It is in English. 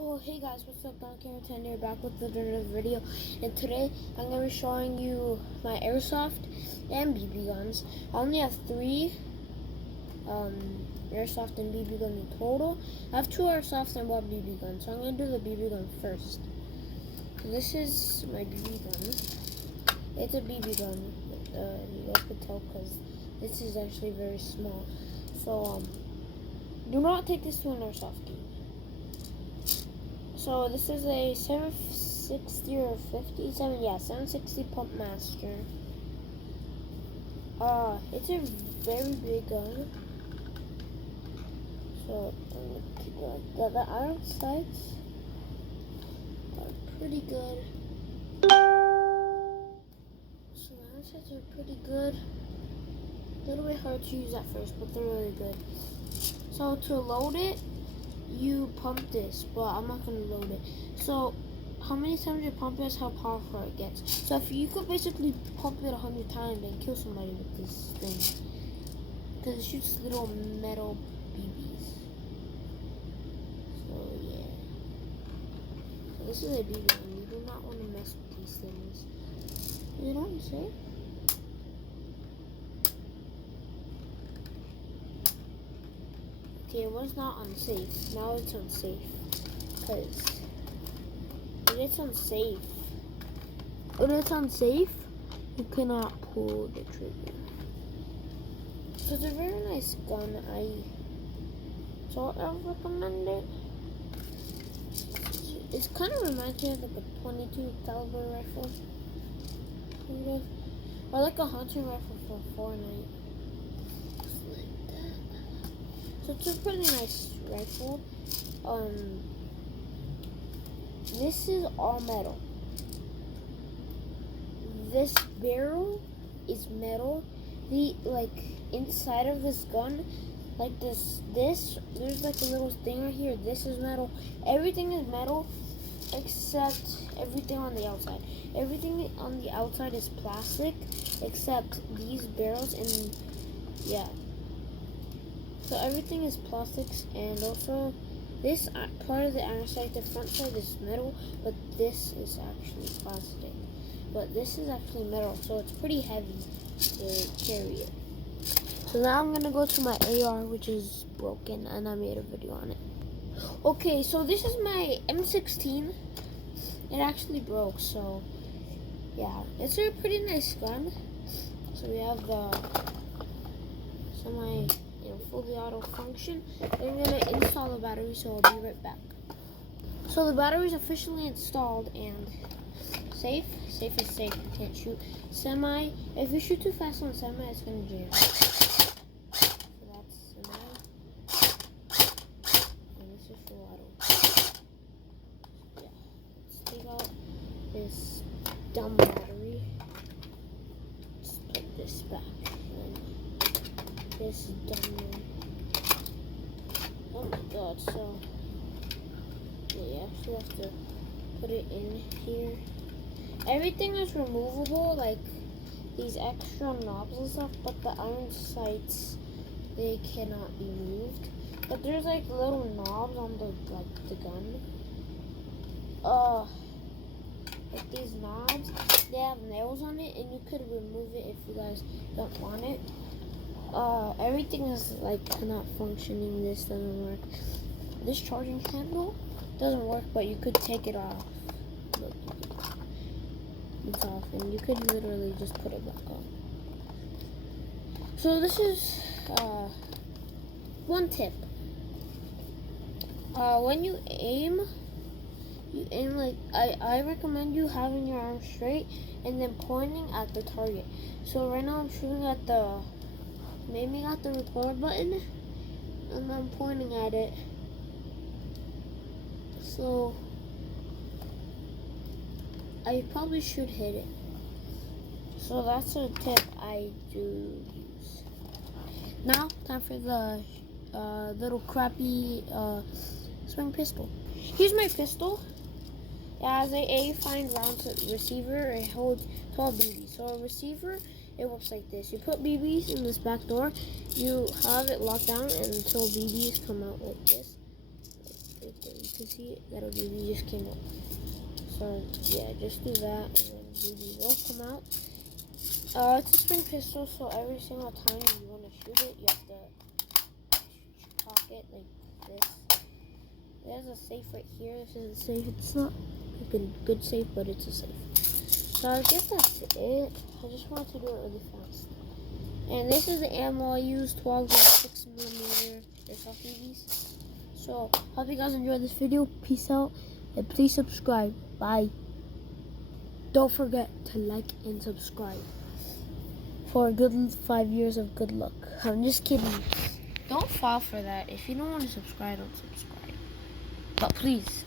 Oh, hey guys, what's up? Donkey10 here, back with another video. And today I'm going to be showing you my airsoft and BB guns. I only have 3 airsoft and BB guns in total. I have 2 airsoft and 1 BB gun, so I'm going to do the BB gun first. So this is my BB gun. It's a BB gun. You guys could tell because this is actually very small. So do not take this to an airsoft game. So this is a 760 or 57, yeah, 760 pump master. It's a very big gun. So I'm gonna keep it like that. The iron sights are pretty good. So the iron sights are pretty good. A little bit hard to use at first, but they're really good. So to load it, you pump this, but I'm not gonna load it. So how many times you pump it is how powerful it gets. So if you could basically pump it 100 times and kill somebody with this thing, because it shoots little metal BBs. So yeah. So this is a BB gun. You do not want to mess with these things. You know what I'm saying? Okay, it was not unsafe. Now it's unsafe. Because when it's unsafe, you cannot pull the trigger. So it's a very nice gun. I sort of recommend it. It kind of reminds me of like a 22 caliber rifle. Kind of. Or like a hunting rifle for Fortnite. So it's a pretty nice rifle. This is all metal. This barrel is metal. The inside of this gun, like this there's like a little thing right here. This is metal. Everything is metal except everything on the outside. Everything on the outside is plastic except these barrels, and yeah. So everything is plastics, and also this part of the iron sight, the front side is metal, but this is actually plastic. But this is actually metal, so it's pretty heavy to carry it. So now I'm gonna go to my AR, which is broken, and I made a video on it. Okay, so this is my M16. It actually broke, so yeah, it's a pretty nice gun. So we have the fully auto function. I'm gonna install the battery, so I'll be right back. So the battery is officially installed, and safe is safe. You can't shoot semi. If you shoot too fast on semi, it's gonna jam. So that's semi, and this is full auto. Yeah, let's take out this dumb battery. Let's put this back. This dumb one. Oh my god, so yeah, you actually have to put it in here. Everything is removable, like these extra knobs and stuff, but the iron sights, they cannot be moved. But there's like little knobs on the gun. Like these knobs, they have nails on it, and you could remove it if you guys don't want it. Everything is like not functioning. This doesn't work. This charging handle doesn't work, but you could take it off. Look, it's off, and you could literally just put it back on. So this is one tip. When you aim like I recommend you having your arm straight and then pointing at the target. So right now I'm shooting at the maybe got the record button, and I'm pointing at it. So I probably should hit it. So that's a tip I do use. Now time for the little crappy spring pistol. Here's my pistol. It has a fine round receiver. It holds 12 BBs. So a receiver, it works like this. You put BBs in this back door. You have it locked down until BBs come out like this. Like can see it, that baby just came out. So yeah, just do that, and then baby will come out. It's a spring pistol, so every single time you want to shoot it, you have to cock it like this. There's a safe right here. This is a safe. It's not like a good safe, but it's a safe. So I guess that's it. I just wanted to do it really fast. And this is the ammo I use, 12.6mm airsoft BBs. So, hope you guys enjoyed this video. Peace out, and please subscribe. Bye. Don't forget to like and subscribe for a good 5 years of good luck. I'm just kidding. Don't fall for that. If you don't want to subscribe, don't subscribe. But please.